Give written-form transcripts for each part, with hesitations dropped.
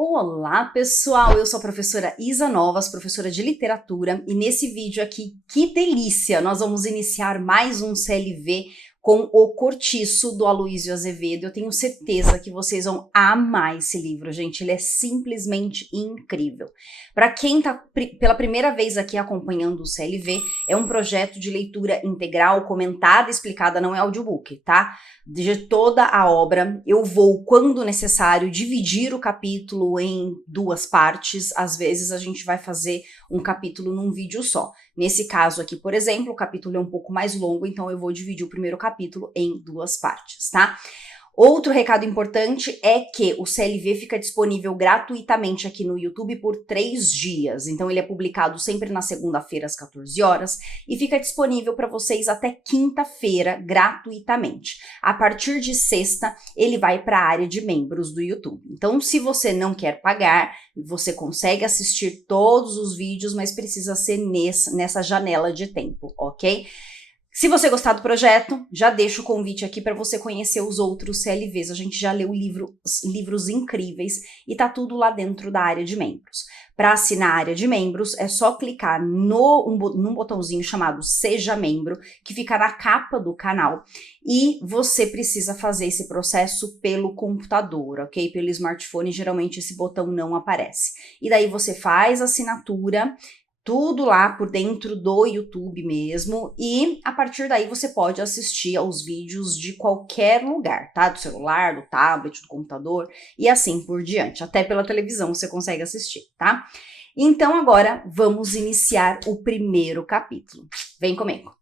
Olá pessoal, eu sou a professora Isa Novas, professora de literatura, e nesse vídeo aqui, que delícia, nós vamos iniciar mais um CLV com O Cortiço, do Aloysio Azevedo. Eu tenho certeza que vocês vão amar esse livro, gente, ele é simplesmente incrível. Para quem está pela primeira vez aqui acompanhando o CLV, é um projeto de leitura integral, comentada, explicada, não é audiobook, tá? De toda a obra, eu vou, quando necessário, dividir o capítulo em duas partes. Às vezes a gente vai fazer um capítulo num vídeo só. Nesse caso aqui, por exemplo, o capítulo é um pouco mais longo, então eu vou dividir o primeiro capítulo em duas partes, tá? Outro recado importante é que o CLV fica disponível gratuitamente aqui no YouTube por 3 dias. Então ele é publicado sempre na segunda-feira às 14 horas e fica disponível para vocês até quinta-feira gratuitamente. A partir de sexta ele vai para a área de membros do YouTube. Então se você não quer pagar, você consegue assistir todos os vídeos, mas precisa ser nessa janela de tempo, ok? Se você gostar do projeto, já deixo o convite aqui para você conhecer os outros CLVs. A gente já leu livros incríveis e tá tudo lá dentro da área de membros. Para assinar a área de membros, é só clicar num botãozinho chamado Seja Membro, que fica na capa do canal, e você precisa fazer esse processo pelo computador, ok? Pelo smartphone, geralmente esse botão não aparece. E daí você faz a assinatura, tudo lá por dentro do YouTube mesmo, e a partir daí você pode assistir aos vídeos de qualquer lugar, tá? Do celular, do tablet, do computador e assim por diante. Até pela televisão você consegue assistir, tá? Então agora vamos iniciar o primeiro capítulo. Vem comigo!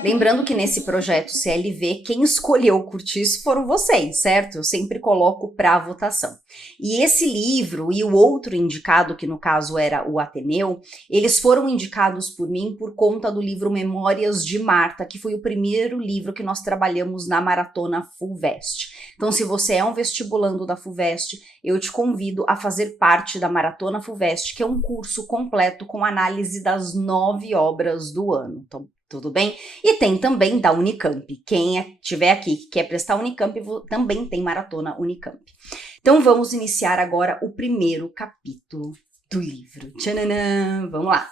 Lembrando que nesse projeto CLV, quem escolheu o Cortiço foram vocês, certo? Eu sempre coloco para votação. E esse livro e o outro indicado, que no caso era o Ateneu, eles foram indicados por mim por conta do livro Memórias de Marta, que foi o primeiro livro que nós trabalhamos na Maratona FUVEST. Então, se você é um vestibulando da FUVEST, eu te convido a fazer parte da Maratona FUVEST, que é um curso completo com análise das 9 obras do ano. Então, tudo bem? E tem também da Unicamp. Quem estiver aqui que quer prestar Unicamp, também tem Maratona Unicamp. Então vamos iniciar agora o primeiro capítulo do livro. Tchananã! Vamos lá!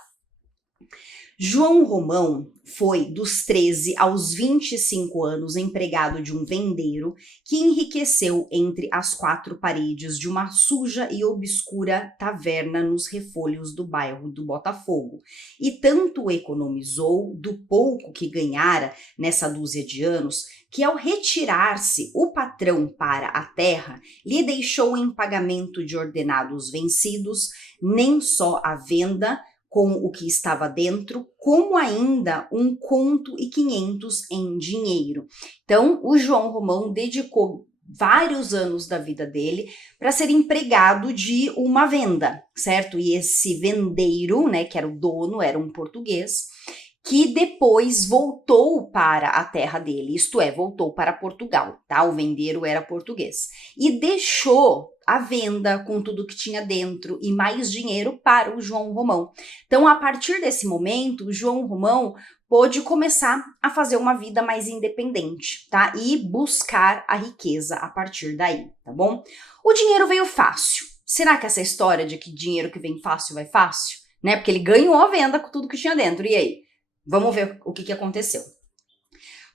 João Romão foi, dos 13 aos 25 anos, empregado de um vendeiro que enriqueceu entre as 4 paredes de uma suja e obscura taverna nos refolhos do bairro do Botafogo. E tanto economizou do pouco que ganhara nessa dúzia de anos, que ao retirar-se o patrão para a terra, lhe deixou em pagamento de ordenados vencidos, nem só a venda, com o que estava dentro, como ainda 1,5 conto em dinheiro. Então, o João Romão dedicou vários anos da vida dele para ser empregado de uma venda, certo? E esse vendeiro, né, que era o dono, era um português, que depois voltou para a terra dele, isto é, voltou para Portugal, tá? O vendeiro era português. E deixou a venda com tudo que tinha dentro e mais dinheiro para o João Romão. Então, a partir desse momento, o João Romão pôde começar a fazer uma vida mais independente, tá? E buscar a riqueza a partir daí, tá bom? O dinheiro veio fácil. Será que essa história de que dinheiro que vem fácil vai fácil? Né? Porque ele ganhou a venda com tudo que tinha dentro. E aí? Vamos ver o que aconteceu.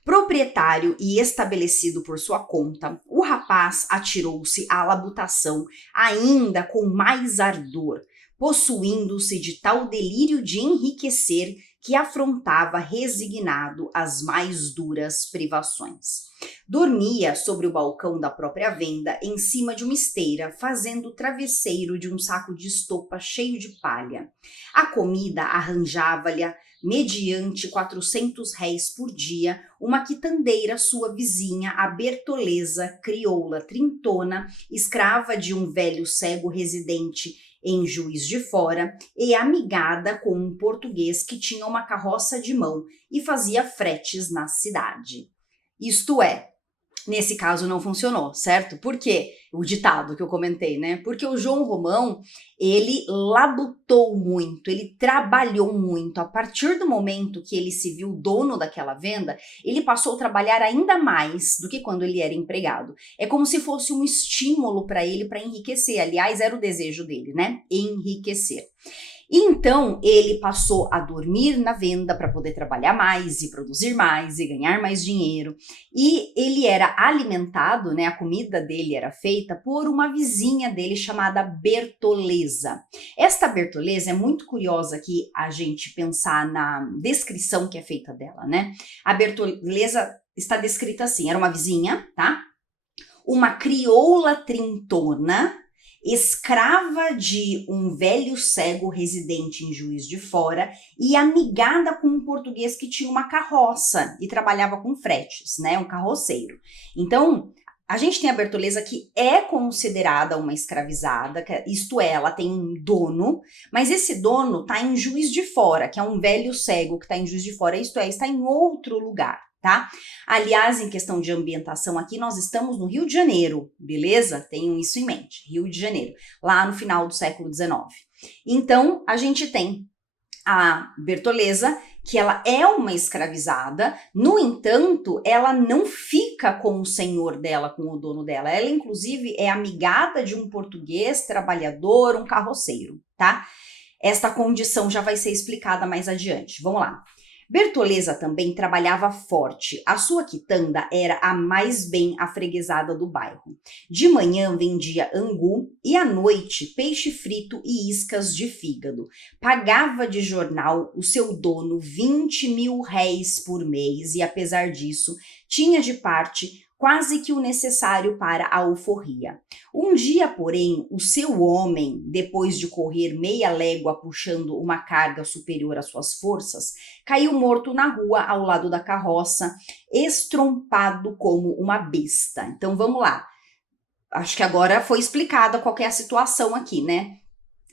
Proprietário e estabelecido por sua conta, o rapaz atirou-se à labutação ainda com mais ardor, possuindo-se de tal delírio de enriquecer que afrontava resignado as mais duras privações. Dormia sobre o balcão da própria venda, em cima de uma esteira, fazendo travesseiro de um saco de estopa cheio de palha. A comida arranjava-lhe, mediante 400 réis por dia, uma quitandeira sua vizinha, a Bertoleza, crioula trintona, escrava de um velho cego residente em Juiz de Fora, e amigada com um português que tinha uma carroça de mão e fazia fretes na cidade. Isto é, Nesse caso não funcionou, certo? Por quê? O ditado que eu comentei, né? Porque o João Romão, ele labutou muito, ele trabalhou muito. A partir do momento que ele se viu dono daquela venda, ele passou a trabalhar ainda mais do que quando ele era empregado. É como se fosse um estímulo para ele para enriquecer. Aliás, era o desejo dele, né? Enriquecer. Então, ele passou a dormir na venda para poder trabalhar mais e produzir mais e ganhar mais dinheiro. E ele era alimentado, né, a comida dele era feita por uma vizinha dele chamada Bertoleza. Esta Bertoleza é muito curiosa aqui a gente pensar na descrição que é feita dela, né? A Bertoleza está descrita assim, era uma vizinha, tá? Uma crioula trintona, escrava de um velho cego residente em Juiz de Fora e amigada com um português que tinha uma carroça e trabalhava com fretes, né, um carroceiro. Então, a gente tem a Bertoleza que é considerada uma escravizada, isto é, ela tem um dono, mas esse dono está em Juiz de Fora, que é um velho cego que está em Juiz de Fora, isto é, está em outro lugar. Tá? Aliás, em questão de ambientação aqui, nós estamos no Rio de Janeiro, beleza? Tenham isso em mente, Rio de Janeiro, lá no final do século XIX. Então, a gente tem a Bertoleza, que ela é uma escravizada, no entanto, ela não fica com o senhor dela, com o dono dela. Ela, inclusive, é amigada de um português, trabalhador, um carroceiro, tá? Esta condição já vai ser explicada mais adiante. Vamos lá. Bertoleza também trabalhava forte. A sua quitanda era a mais bem afreguesada do bairro. De manhã vendia angu e à noite peixe frito e iscas de fígado. Pagava de jornal o seu dono 20.000 réis por mês e, apesar disso, tinha de parte quase que o necessário para a alforria. Um dia, porém, o seu homem, depois de correr meia légua puxando uma carga superior às suas forças, caiu morto na rua ao lado da carroça, estrompado como uma besta. Então vamos lá. Acho que agora foi explicada qual que é a situação aqui, né?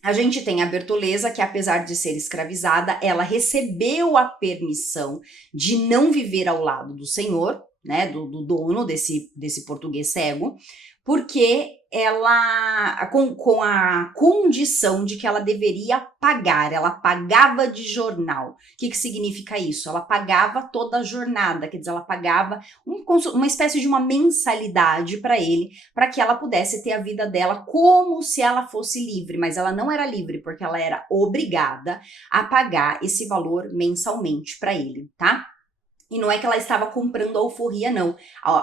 A gente tem a Bertoleza, que apesar de ser escravizada, ela recebeu a permissão de não viver ao lado do senhor, né, do dono desse português cego, porque ela, com a condição de que ela deveria pagar, ela pagava de jornal. O que significa isso? Ela pagava toda a jornada, quer dizer, ela pagava uma espécie de uma mensalidade para ele, para que ela pudesse ter a vida dela como se ela fosse livre, mas ela não era livre, porque ela era obrigada a pagar esse valor mensalmente para ele, tá? E não é que ela estava comprando alforria, não.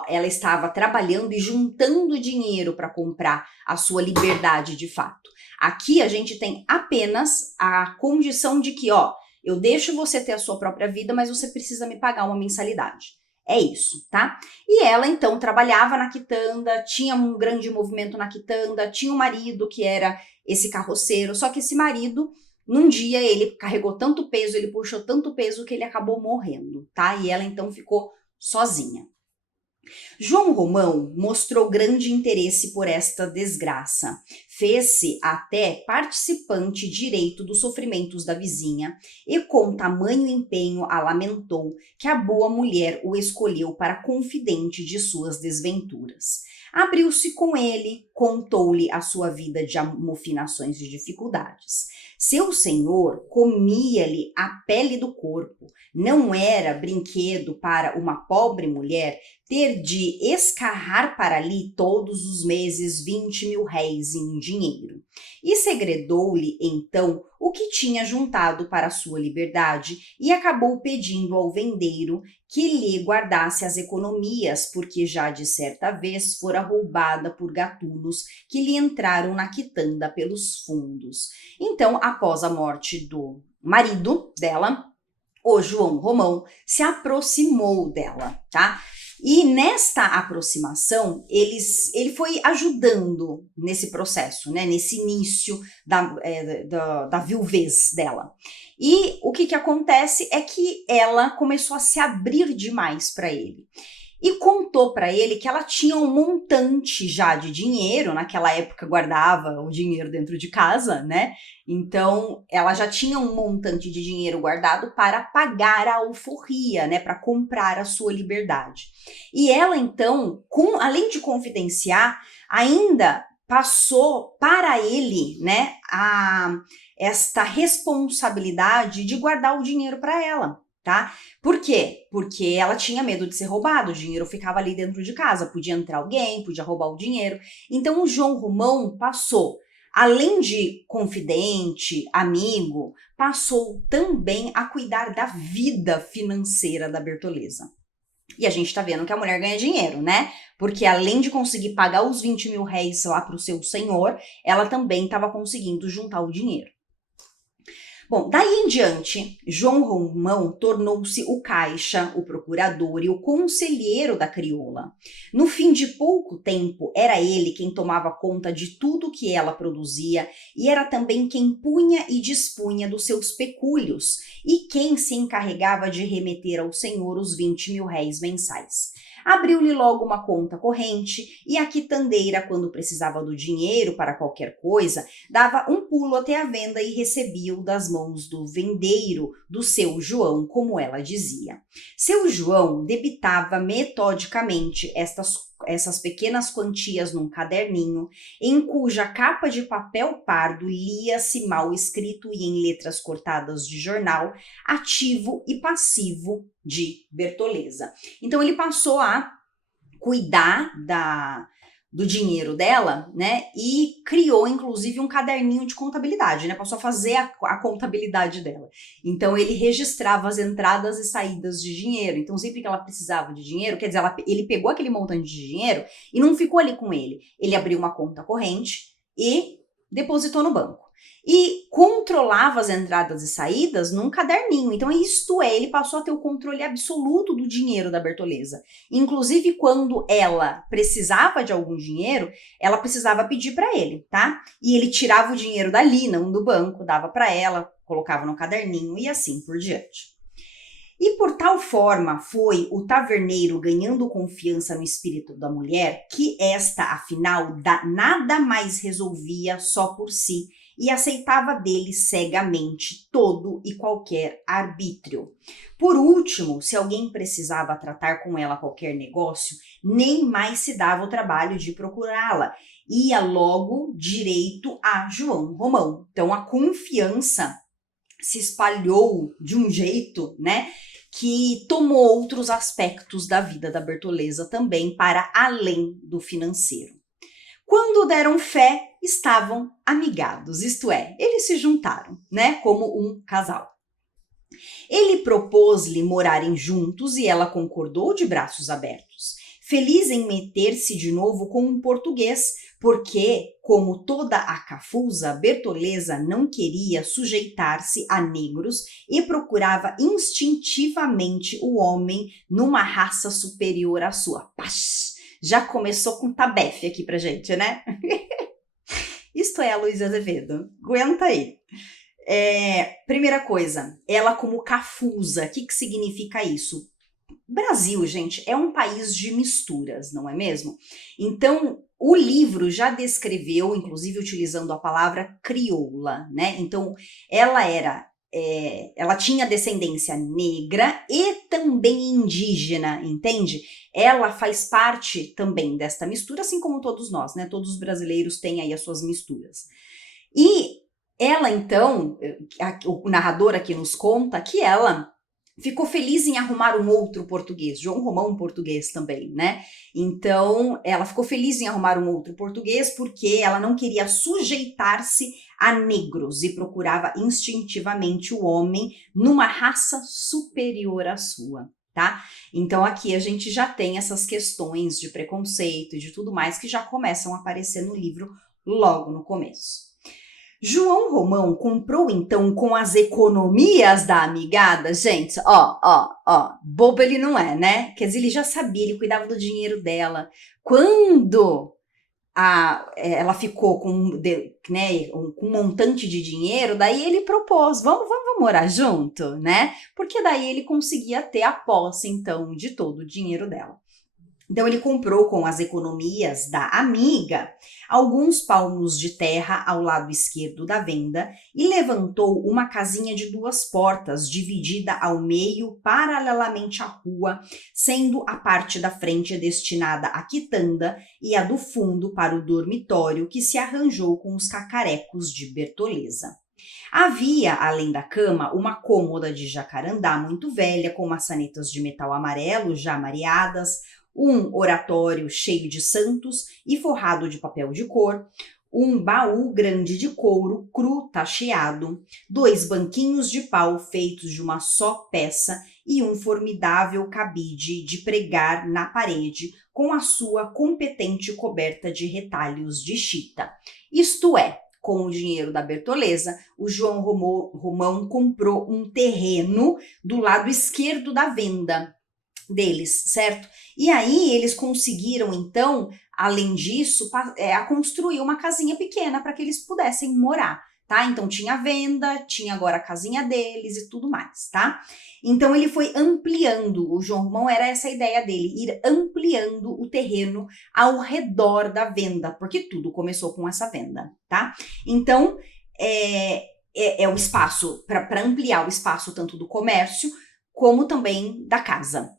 Ela estava trabalhando e juntando dinheiro para comprar a sua liberdade de fato. Aqui a gente tem apenas a condição de que, eu deixo você ter a sua própria vida, mas você precisa me pagar uma mensalidade. É isso, tá? E ela, então, trabalhava na quitanda, tinha um grande movimento na quitanda, tinha um marido que era esse carroceiro, só que esse marido... Num dia ele carregou tanto peso, ele puxou tanto peso que ele acabou morrendo, tá? E ela então ficou sozinha. João Romão mostrou grande interesse por esta desgraça. Fez-se até participante direito dos sofrimentos da vizinha e com tamanho empenho a lamentou que a boa mulher o escolheu para confidente de suas desventuras. Abriu-se com ele, contou-lhe a sua vida de amofinações e dificuldades. Seu senhor comia-lhe a pele do corpo. Não era brinquedo para uma pobre mulher ter de escarrar para ali todos os meses 20.000 réis em dinheiro. E segredou-lhe, então, o que tinha juntado para sua liberdade e acabou pedindo ao vendeiro que lhe guardasse as economias, porque já de certa vez fora roubada por gatunos que lhe entraram na quitanda pelos fundos. Então, após a morte do marido dela, o João Romão se aproximou dela, tá? E nesta aproximação, ele foi ajudando nesse processo, né? Nesse início da viuvez dela. E o que acontece é que ela começou a se abrir demais para ele. e contou para ele que ela tinha um montante já de dinheiro, naquela época guardava o dinheiro dentro de casa, né? Então, ela já tinha um montante de dinheiro guardado para pagar a alforria, né, para comprar a sua liberdade. E ela então, além de confidenciar, ainda passou para ele, né, esta responsabilidade de guardar o dinheiro para ela. Tá? Por quê? Porque ela tinha medo de ser roubado, o dinheiro ficava ali dentro de casa, podia entrar alguém, podia roubar o dinheiro. Então o João Romão passou, além de confidente, amigo, passou também a cuidar da vida financeira da Bertoleza. E a gente tá vendo que a mulher ganha dinheiro, né? Porque além de conseguir pagar os 20 mil réis lá pro seu senhor, ela também estava conseguindo juntar o dinheiro. Bom, daí em diante, João Romão tornou-se o caixa, o procurador e o conselheiro da crioula. No fim de pouco tempo, era ele quem tomava conta de tudo que ela produzia e era também quem punha e dispunha dos seus pecúlios e quem se encarregava de remeter ao senhor os 20 mil réis mensais. Abriu-lhe logo uma conta corrente e a quitandeira, quando precisava do dinheiro para qualquer coisa, dava um pulo até a venda e recebia-o das mãos do vendeiro, do seu João, como ela dizia. Seu João debitava metodicamente essas pequenas quantias num caderninho, em cuja capa de papel pardo lia-se mal escrito e em letras cortadas de jornal, ativo e passivo de Bertoleza. Então ele passou a cuidar do dinheiro dela, né, e criou inclusive um caderninho de contabilidade, né, passou a fazer a contabilidade dela. Então ele registrava as entradas e saídas de dinheiro, então sempre que ela precisava de dinheiro, quer dizer, ele pegou aquele montante de dinheiro e não ficou ali com ele abriu uma conta corrente e depositou no banco. E controlava as entradas e saídas num caderninho. Então, isto é, ele passou a ter o controle absoluto do dinheiro da Bertoleza. Inclusive, quando ela precisava de algum dinheiro, ela precisava pedir para ele, tá? E ele tirava o dinheiro dali, não do banco, dava para ela, colocava no caderninho e assim por diante. E por tal forma foi o taverneiro ganhando confiança no espírito da mulher que esta, afinal, nada mais resolvia só por si e aceitava dele cegamente todo e qualquer arbítrio. Por último, se alguém precisava tratar com ela qualquer negócio, nem mais se dava o trabalho de procurá-la. Ia logo direito a João Romão. Então a confiança se espalhou de um jeito, né, que tomou outros aspectos da vida da Bertoleza também para além do financeiro. Quando deram fé, estavam amigados, isto é, eles se juntaram, né, como um casal. Ele propôs-lhe morarem juntos e ela concordou de braços abertos, feliz em meter-se de novo com um português, porque, como toda a cafusa, Bertoleza não queria sujeitar-se a negros e procurava instintivamente o homem numa raça superior à sua. Paz! Já começou com tabefe aqui pra gente, né? Isto é a Luísa Azevedo. Aguenta aí. Primeira coisa, ela como cafusa. O que significa isso? Brasil, gente, é um país de misturas, não é mesmo? Então, o livro já descreveu, inclusive utilizando a palavra crioula, né? Então, ela tinha descendência negra e também indígena, entende? Ela faz parte também desta mistura, assim como todos nós, né? Todos os brasileiros têm aí as suas misturas. E ela, então, o narrador aqui nos conta que ela ficou feliz em arrumar um outro português, João Romão português também, né? Então, ela ficou feliz em arrumar um outro português porque ela não queria sujeitar-se a negros e procurava instintivamente o homem numa raça superior à sua, tá? Então, aqui a gente já tem essas questões de preconceito e de tudo mais que já começam a aparecer no livro logo no começo. João Romão comprou então com as economias da amigada, gente, bobo ele não é, né? Quer dizer, ele já sabia, ele cuidava do dinheiro dela. Quando ela ficou com um montante de dinheiro, daí ele propôs, vamos morar junto, né? Porque daí ele conseguia ter a posse, então, de todo o dinheiro dela. Então ele comprou com as economias da amiga alguns palmos de terra ao lado esquerdo da venda e levantou uma casinha de 2 portas, dividida ao meio paralelamente à rua, sendo a parte da frente destinada à quitanda e a do fundo para o dormitório que se arranjou com os cacarecos de Bertoleza. Havia, além da cama, uma cômoda de jacarandá muito velha, com maçanetas de metal amarelo já mareadas, um oratório cheio de santos e forrado de papel de cor, um baú grande de couro cru tacheado, 2 banquinhos de pau feitos de uma só peça e um formidável cabide de pregar na parede com a sua competente coberta de retalhos de chita. Isto é, com o dinheiro da Bertoleza, o João Romão comprou um terreno do lado esquerdo da venda deles, certo? E aí eles conseguiram, então, além disso, a construir uma casinha pequena para que eles pudessem morar, tá? Então tinha a venda, tinha agora a casinha deles e tudo mais, tá? Então ele foi ampliando, o João Romão era essa a ideia dele, ir ampliando o terreno ao redor da venda, porque tudo começou com essa venda, tá? Então é o espaço, para ampliar o espaço tanto do comércio como também da casa.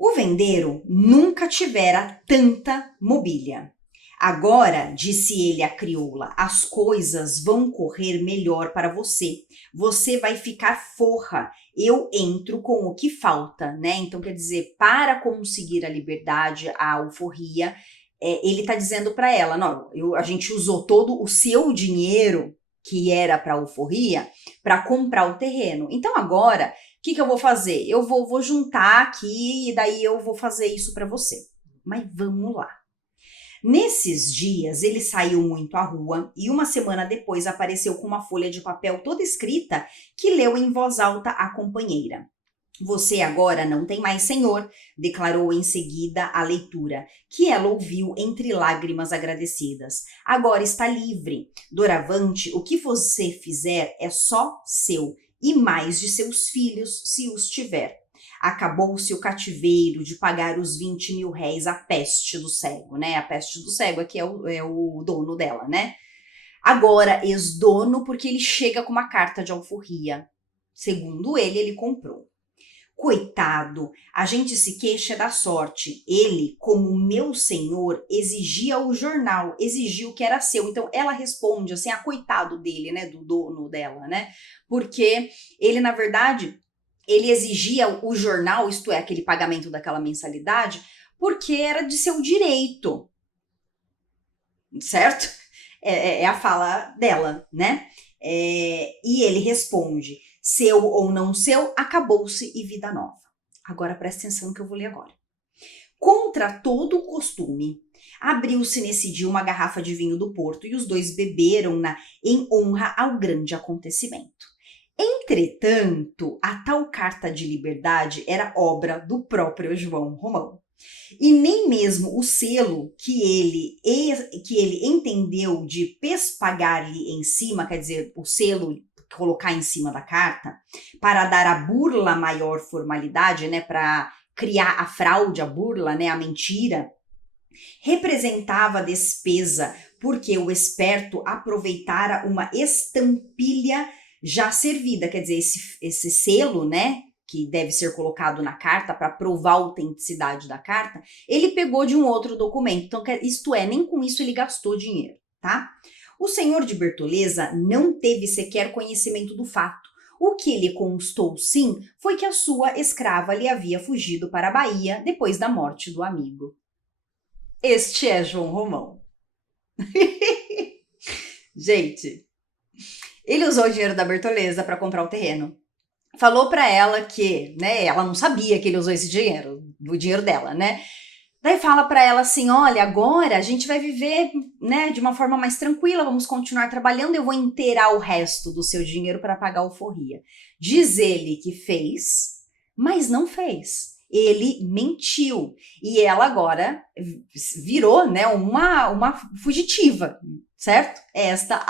O vendeiro nunca tivera tanta mobília. Agora, disse ele à crioula, as coisas vão correr melhor para você. Você vai ficar forra. Eu entro com o que falta, né? Então, quer dizer, para conseguir a liberdade, a alforria, ele está dizendo para ela, não, a gente usou todo o seu dinheiro, que era para a alforria, para comprar o terreno. Então, agora, o que eu vou fazer? Eu vou juntar aqui e daí eu vou fazer isso para você. Mas vamos lá. Nesses dias, ele saiu muito à rua e uma semana depois apareceu com uma folha de papel toda escrita que leu em voz alta à companheira. Você agora não tem mais senhor, declarou em seguida a leitura, que ela ouviu entre lágrimas agradecidas. Agora está livre. Doravante, o que você fizer é só seu e mais de seus filhos, se os tiver. Acabou-se o cativeiro de pagar os 20.000 réis à peste do cego, né? A peste do cego aqui é o dono dela, né? Agora, ex-dono, porque ele chega com uma carta de alforria. Segundo ele comprou. Coitado, a gente se queixa da sorte. Ele, como meu senhor, exigia o jornal, exigiu que era seu. Então ela responde assim, coitado dele, né, do dono dela, né? Porque ele, na verdade, ele exigia o jornal, isto é, aquele pagamento daquela mensalidade, porque era de seu direito, certo? É a fala dela, né? E ele responde, seu ou não seu, acabou-se e vida nova. Agora presta atenção no que eu vou ler agora. Contra todo o costume, abriu-se nesse dia uma garrafa de vinho do Porto e os dois beberam-na em honra ao grande acontecimento. Entretanto, a tal carta de liberdade era obra do próprio João Romão. E nem mesmo o selo que ele entendeu de pespagar-lhe em cima, quer dizer, o selo colocar em cima da carta, para dar à burla maior formalidade, né, para criar a fraude, a burla, né, a mentira, representava despesa, porque o esperto aproveitara uma estampilha já servida, quer dizer, esse selo, né, que deve ser colocado na carta para provar a autenticidade da carta, ele pegou de um outro documento. Então, isto é, nem com isso ele gastou dinheiro, tá? O senhor de Bertoleza não teve sequer conhecimento do fato. O que lhe constou, sim, foi que a sua escrava lhe havia fugido para a Bahia depois da morte do amigo. Este é João Romão. Gente, ele usou o dinheiro da Bertoleza para comprar o terreno. Falou para ela que, né, ela não sabia que ele usou esse dinheiro, o dinheiro dela, né? Daí fala para ela assim, olha, agora a gente vai viver, né, de uma forma mais tranquila, vamos continuar trabalhando, eu vou inteirar o resto do seu dinheiro para pagar a alforria. Diz ele que fez, mas não fez. Ele mentiu. E ela agora virou, né, uma fugitiva, certo? Esta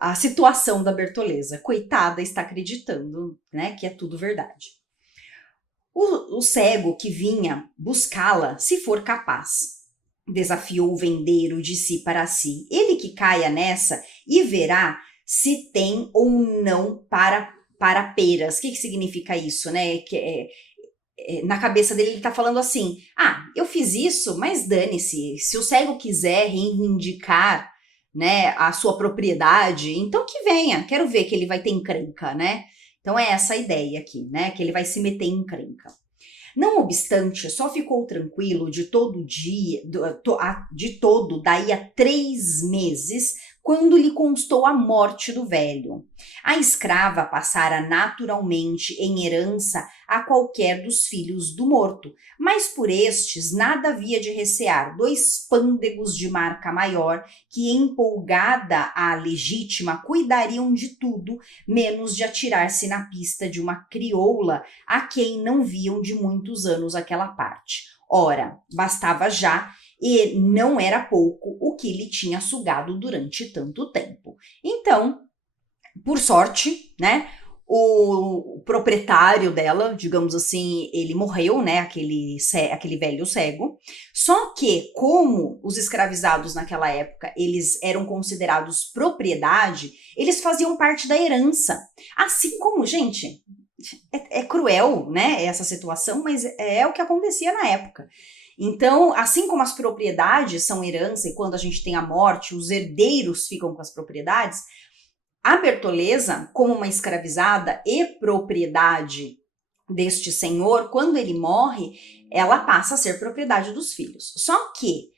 a situação da Bertoleza. Coitada, está acreditando, né, que é tudo verdade. O cego que vinha buscá-la, se for capaz. Desafiou o vendeiro de si para si. Ele que caia nessa e verá se tem ou não para peras. O que significa isso, né? Na cabeça dele ele tá falando assim, eu fiz isso, mas dane-se, se o cego quiser reivindicar, né, a sua propriedade, então que venha, quero ver que ele vai ter encrenca, né? Então é essa a ideia aqui, né, que ele vai se meter em encrenca. Não obstante, só ficou tranquilo de todo daí a 3 meses, quando lhe constou a morte do velho. A escrava passara naturalmente em herança a qualquer dos filhos do morto, mas por estes nada havia de recear 2 pândegos de marca maior, que empolgada a legítima cuidariam de tudo, menos de atirar-se na pista de uma crioula a quem não viam de muitos anos aquela parte. Ora, bastava já, e não era pouco o que lhe tinha sugado durante tanto tempo. Então, por sorte, né, o proprietário dela, digamos assim, ele morreu, né, aquele velho cego. Só que, como os escravizados naquela época, eles eram considerados propriedade, eles faziam parte da herança. Assim como, gente, é cruel, né, essa situação, mas é o que acontecia na época. Então, assim como as propriedades são herança e quando a gente tem a morte, os herdeiros ficam com as propriedades, a Bertoleza, como uma escravizada e propriedade deste senhor, quando ele morre, ela passa a ser propriedade dos filhos. Só que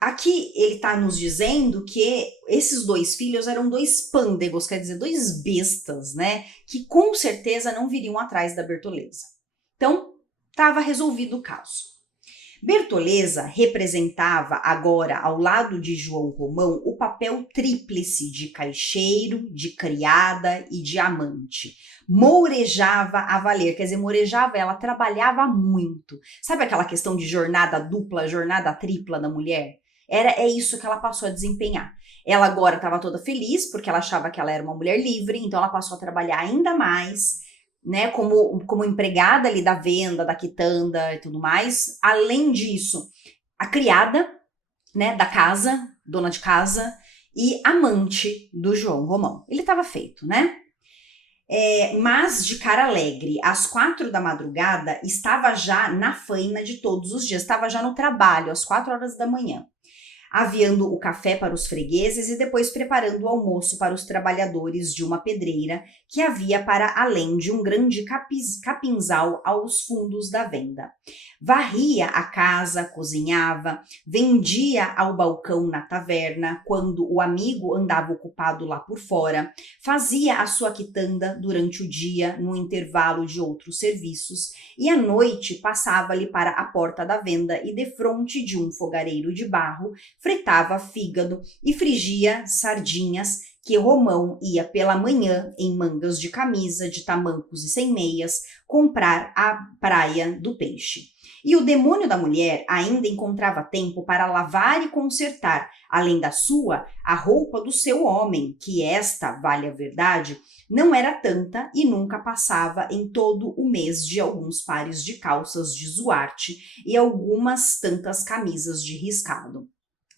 aqui ele está nos dizendo que esses 2 filhos eram 2 pândegos, quer dizer, 2 bestas, né? Que com certeza não viriam atrás da Bertoleza. Então, estava resolvido o caso. Bertoleza representava agora, ao lado de João Romão, o papel tríplice de caixeiro, de criada e de amante. Mourejava a valer, quer dizer, mourejava, ela trabalhava muito. Sabe aquela questão de jornada dupla, jornada tripla da mulher? É isso que ela passou a desempenhar. Ela agora estava toda feliz, porque ela achava que ela era uma mulher livre, então ela passou a trabalhar ainda mais, né, como empregada ali da venda, da quitanda e tudo mais. Além disso, a criada, né, da casa, dona de casa, e amante do João Romão. Ele estava feito, né? Mas de cara alegre, às 4 da madrugada, estava já na faina de todos os dias, estava já no trabalho, às 4 horas da manhã. Aviando o café para os fregueses e depois preparando o almoço para os trabalhadores de uma pedreira que havia para além de um grande capinzal aos fundos da venda. Varria a casa, cozinhava, vendia ao balcão na taverna quando o amigo andava ocupado lá por fora, fazia a sua quitanda durante o dia no intervalo de outros serviços e à noite passava-lhe para a porta da venda e defronte de um fogareiro de barro fritava fígado e frigia sardinhas que Romão ia pela manhã, em mangas de camisa, de tamancos e sem meias, comprar à praia do peixe. E o demônio da mulher ainda encontrava tempo para lavar e consertar, além da sua, a roupa do seu homem, que esta, vale a verdade, não era tanta e nunca passava em todo o mês de alguns pares de calças de zuarte e algumas tantas camisas de riscado.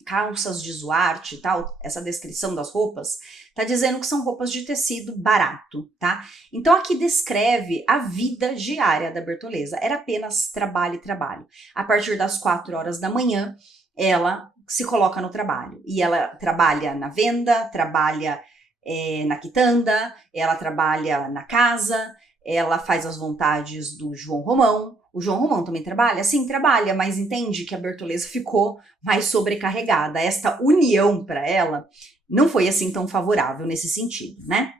Calças de zuarte e tal, essa descrição das roupas, tá dizendo que são roupas de tecido barato, tá? Então aqui descreve a vida diária da Bertoleza, era apenas trabalho e trabalho. A partir das 4 horas da manhã, ela se coloca no trabalho, e ela trabalha na venda, trabalha na quitanda, ela trabalha na casa, ela faz as vontades do João Romão. O João Romão também trabalha? Sim, trabalha, mas entende que a Bertoleza ficou mais sobrecarregada. Esta união para ela não foi assim tão favorável nesse sentido, né?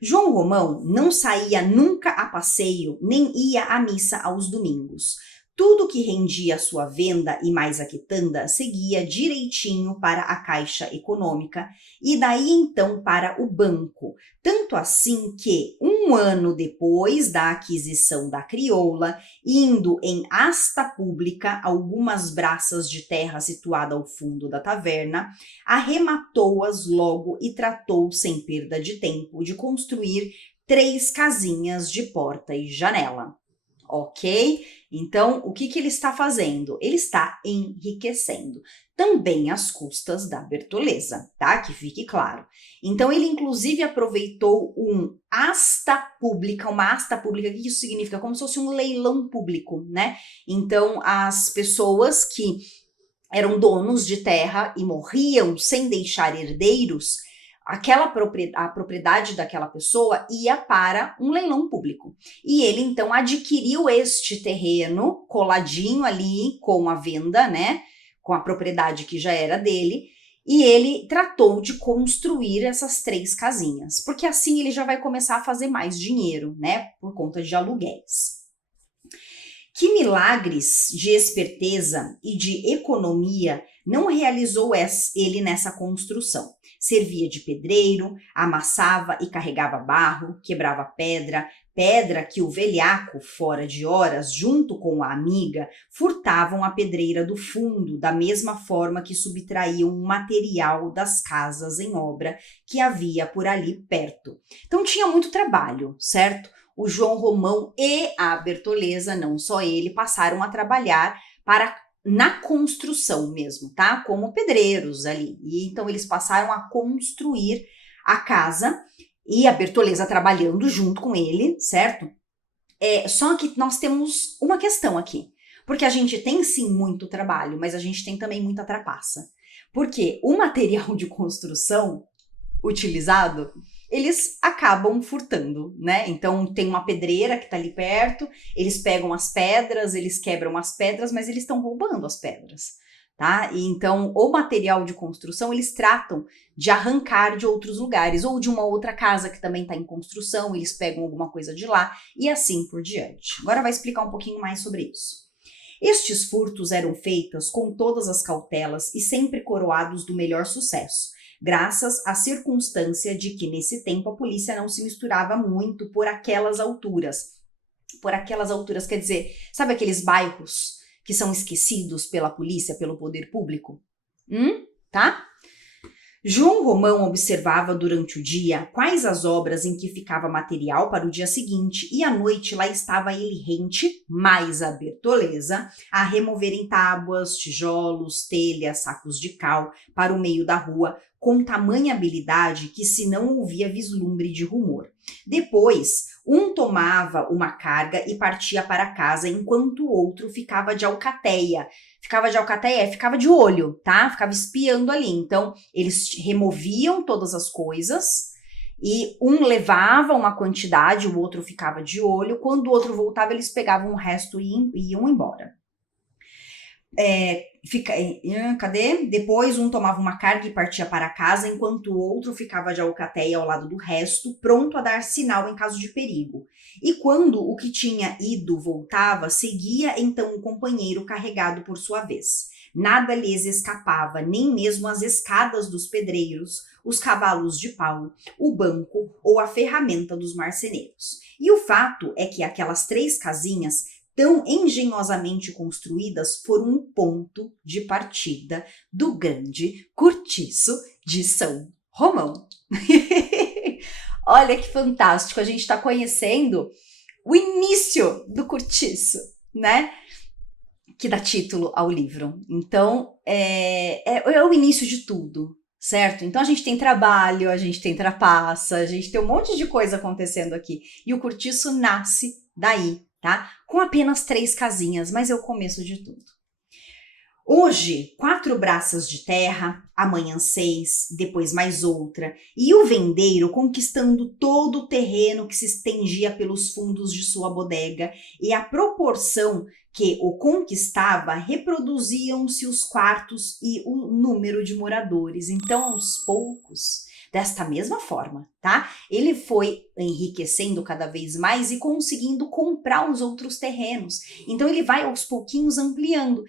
João Romão não saía nunca a passeio, nem ia à missa aos domingos. Tudo que rendia a sua venda e mais a quitanda seguia direitinho para a Caixa Econômica e daí então para o banco. Tanto assim que, 1 ano depois da aquisição da crioula, indo em asta pública algumas braças de terra situada ao fundo da taverna, arrematou-as logo e tratou, sem perda de tempo, de construir 3 casinhas de porta e janela. Ok? Então, o que ele está fazendo? Ele está enriquecendo, também às custas da Bertoleza, tá? Que fique claro. Então, ele inclusive aproveitou uma asta pública, o que isso significa? Como se fosse um leilão público, né? Então, as pessoas que eram donos de terra e morriam sem deixar herdeiros, a propriedade daquela pessoa ia para um leilão público. E ele então adquiriu este terreno coladinho ali com a venda, né? Com a propriedade que já era dele. E ele tratou de construir essas 3 casinhas, porque assim ele já vai começar a fazer mais dinheiro, né? Por conta de aluguéis. Que milagres de esperteza e de economia não realizou ele nessa construção? Servia de pedreiro, amassava e carregava barro, quebrava pedra que o velhaco, fora de horas, junto com a amiga, furtavam a pedreira do fundo, da mesma forma que subtraíam o material das casas em obra que havia por ali perto. Então tinha muito trabalho, certo? O João Romão e a Bertoleza, não só ele, passaram a trabalhar na construção mesmo, tá? Como pedreiros ali. E então eles passaram a construir a casa e a Bertoleza trabalhando junto com ele, certo? Só que nós temos uma questão aqui. Porque a gente tem sim muito trabalho, mas a gente tem também muita trapaça. Porque o material de construção utilizado, eles acabam furtando, né? Então tem uma pedreira que tá ali perto, eles pegam as pedras, eles quebram as pedras, mas eles estão roubando as pedras, tá? E então o material de construção eles tratam de arrancar de outros lugares, ou de uma outra casa que também está em construção, eles pegam alguma coisa de lá e assim por diante. Agora vai explicar um pouquinho mais sobre isso. Estes furtos eram feitos com todas as cautelas e sempre coroados do melhor sucesso, graças à circunstância de que nesse tempo a polícia não se misturava muito por aquelas alturas. Por aquelas alturas, quer dizer, sabe aqueles bairros que são esquecidos pela polícia, pelo poder público? Tá? João Romão observava durante o dia quais as obras em que ficava material para o dia seguinte, e à noite lá estava ele rente, mais a Bertoleza, a removerem tábuas, tijolos, telhas, sacos de cal para o meio da rua, com tamanha habilidade que se não ouvia vislumbre de rumor. Depois, um tomava uma carga e partia para casa, enquanto o outro ficava de alcateia. Ficava de olho, tá? Ficava espiando ali. Então, eles removiam todas as coisas e um levava uma quantidade, o outro ficava de olho. Quando o outro voltava, eles pegavam o resto e iam embora. Cadê? Depois um tomava uma carga e partia para casa, enquanto o outro ficava de alcateia ao lado do resto, pronto a dar sinal em caso de perigo. E quando o que tinha ido voltava, seguia então o companheiro carregado por sua vez. Nada lhes escapava, nem mesmo as escadas dos pedreiros, os cavalos de pau, o banco ou a ferramenta dos marceneiros. E o fato é que aquelas 3 casinhas tão engenhosamente construídas foram um ponto de partida do grande cortiço de São Romão. Olha que fantástico, a gente está conhecendo o início do cortiço, né? Que dá título ao livro. Então, é o início de tudo, certo? Então a gente tem trabalho, a gente tem trapaça, a gente tem um monte de coisa acontecendo aqui. E o cortiço nasce daí, tá? Com apenas 3 casinhas, mas é o começo de tudo. Hoje, 4 braças de terra, amanhã 6, depois mais outra, e o vendeiro conquistando todo o terreno que se estendia pelos fundos de sua bodega, e a proporção que o conquistava reproduziam-se os quartos e o número de moradores. Então, aos poucos, desta mesma forma, tá? Ele foi enriquecendo cada vez mais e conseguindo comprar os outros terrenos. Então ele vai aos pouquinhos ampliando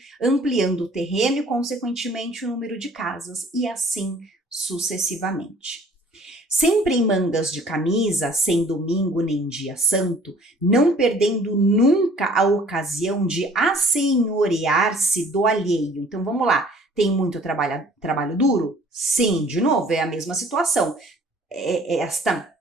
o terreno e consequentemente o número de casas e assim sucessivamente. Sempre em mangas de camisa, sem domingo nem dia santo, não perdendo nunca a ocasião de assenhorear-se do alheio. Então vamos lá. Tem muito trabalho duro? Sim, de novo, é a mesma situação. Esta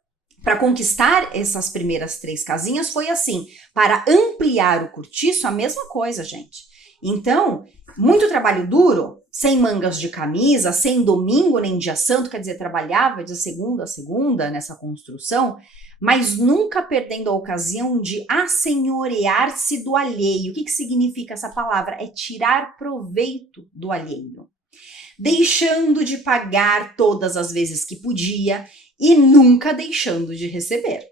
Para conquistar essas primeiras 3 casinhas foi assim. Para ampliar o cortiço, a mesma coisa, gente. Então, muito trabalho duro, sem mangas de camisa, sem domingo nem dia santo, quer dizer, trabalhava de segunda a segunda nessa construção, mas nunca perdendo a ocasião de assenhorear-se do alheio. O que significa essa palavra? É tirar proveito do alheio. Deixando de pagar todas as vezes que podia e nunca deixando de receber.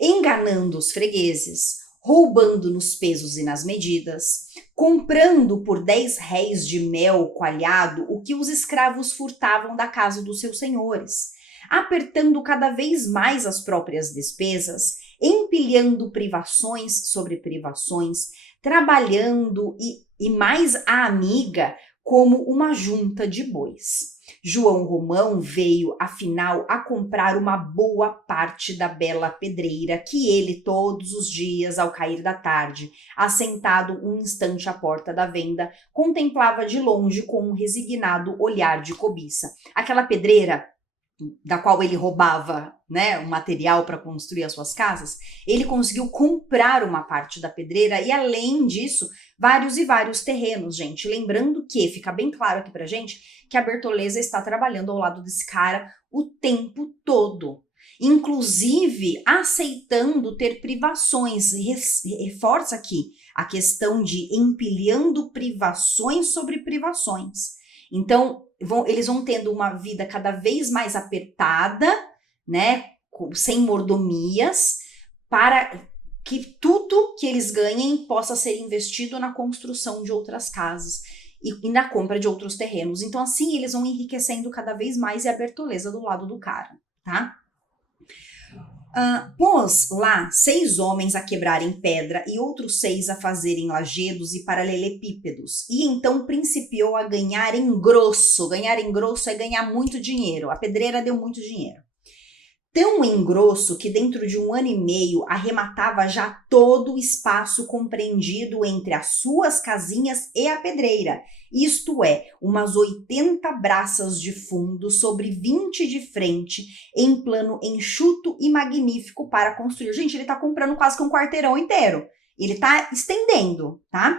Enganando os fregueses, roubando nos pesos e nas medidas, comprando por 10 réis de mel coalhado o que os escravos furtavam da casa dos seus senhores, apertando cada vez mais as próprias despesas, empilhando privações sobre privações, trabalhando e mais a amiga como uma junta de bois. João Romão veio, afinal, a comprar uma boa parte da bela pedreira que ele, todos os dias, ao cair da tarde, assentado um instante à porta da venda, contemplava de longe com um resignado olhar de cobiça. Aquela pedreira da qual ele roubava, né, o material para construir as suas casas, ele conseguiu comprar uma parte da pedreira e, além disso, vários e vários terrenos, gente. Lembrando que, fica bem claro aqui pra gente, que a Bertoleza está trabalhando ao lado desse cara o tempo todo. Inclusive, aceitando ter privações. Reforça aqui a questão de empilhando privações sobre privações. Então, eles vão tendo uma vida cada vez mais apertada, né, sem mordomias, para que tudo que eles ganhem possa ser investido na construção de outras casas e na compra de outros terrenos. Então, assim, eles vão enriquecendo cada vez mais e a Bertoleza do lado do cara, tá? Pôs lá 6 homens a quebrarem pedra e outros 6 a fazerem lajedos e paralelepípedos. E então principiou a ganhar em grosso. Ganhar em grosso é ganhar muito dinheiro. A pedreira deu muito dinheiro. Tão em grosso que dentro de 1 ano e meio arrematava já todo o espaço compreendido entre as suas casinhas e a pedreira. Isto é, umas 80 braças de fundo sobre 20 de frente, em plano enxuto e magnífico para construir. Gente, ele tá comprando quase que um quarteirão inteiro. Ele tá estendendo, tá?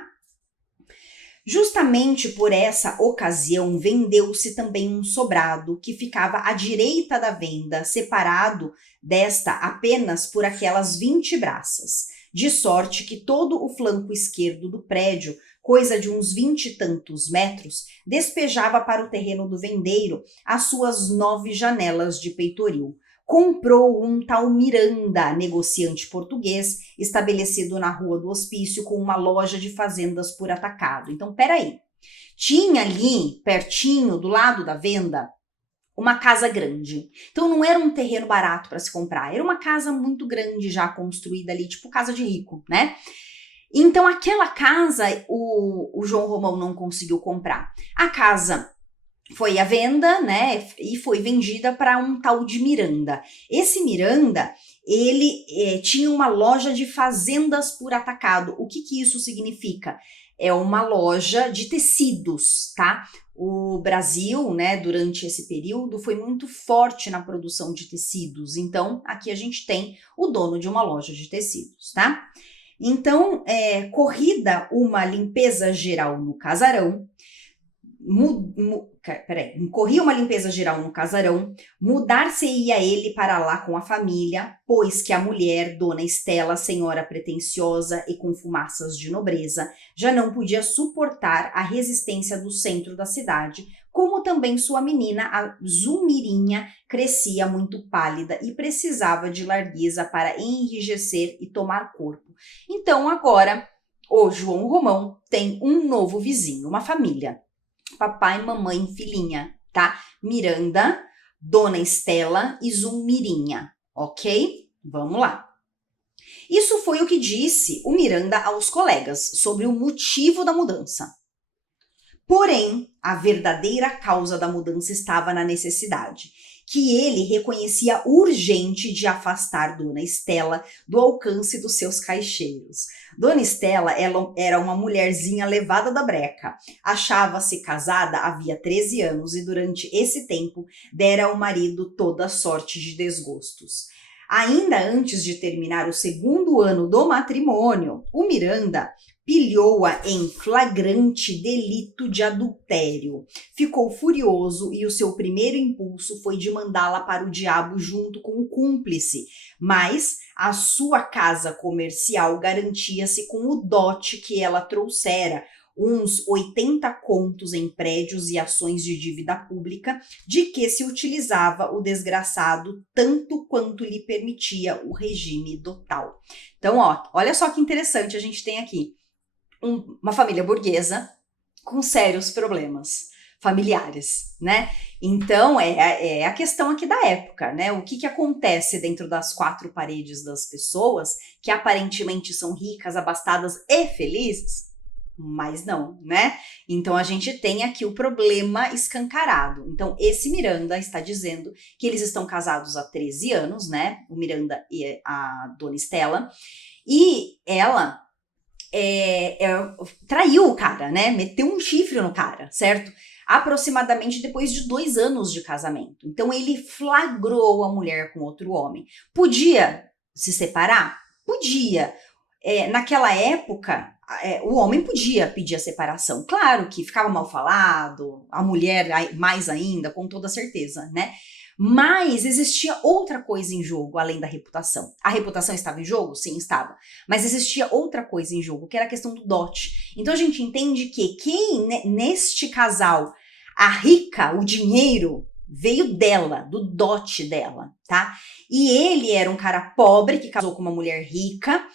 Justamente por essa ocasião, vendeu-se também um sobrado que ficava à direita da venda, separado desta apenas por aquelas 20 braças, de sorte que todo o flanco esquerdo do prédio, coisa de uns 20 e tantos metros, despejava para o terreno do vendeiro as suas 9 janelas de peitoril. Comprou um tal Miranda, negociante português, estabelecido na Rua do Hospício, com uma loja de fazendas por atacado. Então, peraí. Tinha ali, pertinho, do lado da venda, uma casa grande. Então, não era um terreno barato para se comprar. Era uma casa muito grande já construída ali, tipo casa de rico, né? Então, aquela casa, o João Romão não conseguiu comprar. A casa foi à venda, né, e foi vendida para um tal de Miranda. Esse Miranda, ele tinha uma loja de fazendas por atacado. O que isso significa? É uma loja de tecidos, tá? O Brasil, né, durante esse período, foi muito forte na produção de tecidos. Então, aqui a gente tem o dono de uma loja de tecidos, tá? Então, corrida uma limpeza geral no casarão, corria uma limpeza geral no casarão, mudar-se-ia ele para lá com a família, pois que a mulher, Dona Estela, senhora pretensiosa e com fumaças de nobreza, já não podia suportar a resistência do centro da cidade, como também sua menina, a Zumirinha, crescia muito pálida e precisava de largueza para enrijecer e tomar corpo. Então agora, o João Romão tem um novo vizinho, uma família. Papai, mamãe, filhinha, tá? Miranda, Dona Estela e Zumirinha, ok? Vamos lá. Isso foi o que disse o Miranda aos colegas sobre o motivo da mudança. Porém, a verdadeira causa da mudança estava na necessidade, que ele reconhecia urgente de afastar Dona Estela do alcance dos seus caixeiros. Dona Estela era uma mulherzinha levada da breca. Achava-se casada havia 13 anos e durante esse tempo dera ao marido toda sorte de desgostos. Ainda antes de terminar o segundo ano do matrimônio, o Miranda pilhou-a em flagrante delito de adultério. Ficou furioso e o seu primeiro impulso foi de mandá-la para o diabo junto com o cúmplice, mas a sua casa comercial garantia-se com o dote que ela trouxera, uns 80 contos em prédios e ações de dívida pública, de que se utilizava o desgraçado tanto quanto lhe permitia o regime dotal. Então, olha só que interessante a gente tem aqui. Uma família burguesa com sérios problemas familiares, né? Então, é a questão aqui da época, né? O que acontece dentro das quatro paredes das pessoas que aparentemente são ricas, abastadas e felizes? Mas não, né? Então a gente tem aqui o problema escancarado. Então esse Miranda está dizendo que eles estão casados há 13 anos, né? O Miranda e a dona Estela. E ela traiu o cara, né? Meteu um chifre no cara, certo? Aproximadamente depois de 2 anos de casamento. Então ele flagrou a mulher com outro homem. Podia se separar? Podia. Naquela época, o homem podia pedir a separação. Claro que ficava mal falado, a mulher mais ainda, com toda certeza, né? Mas existia outra coisa em jogo, além da reputação. A reputação estava em jogo? Sim, estava. Mas existia outra coisa em jogo, que era a questão do dote. Então a gente entende que neste casal, a rica, o dinheiro, veio dela, do dote dela, tá? E ele era um cara pobre que casou com uma mulher rica.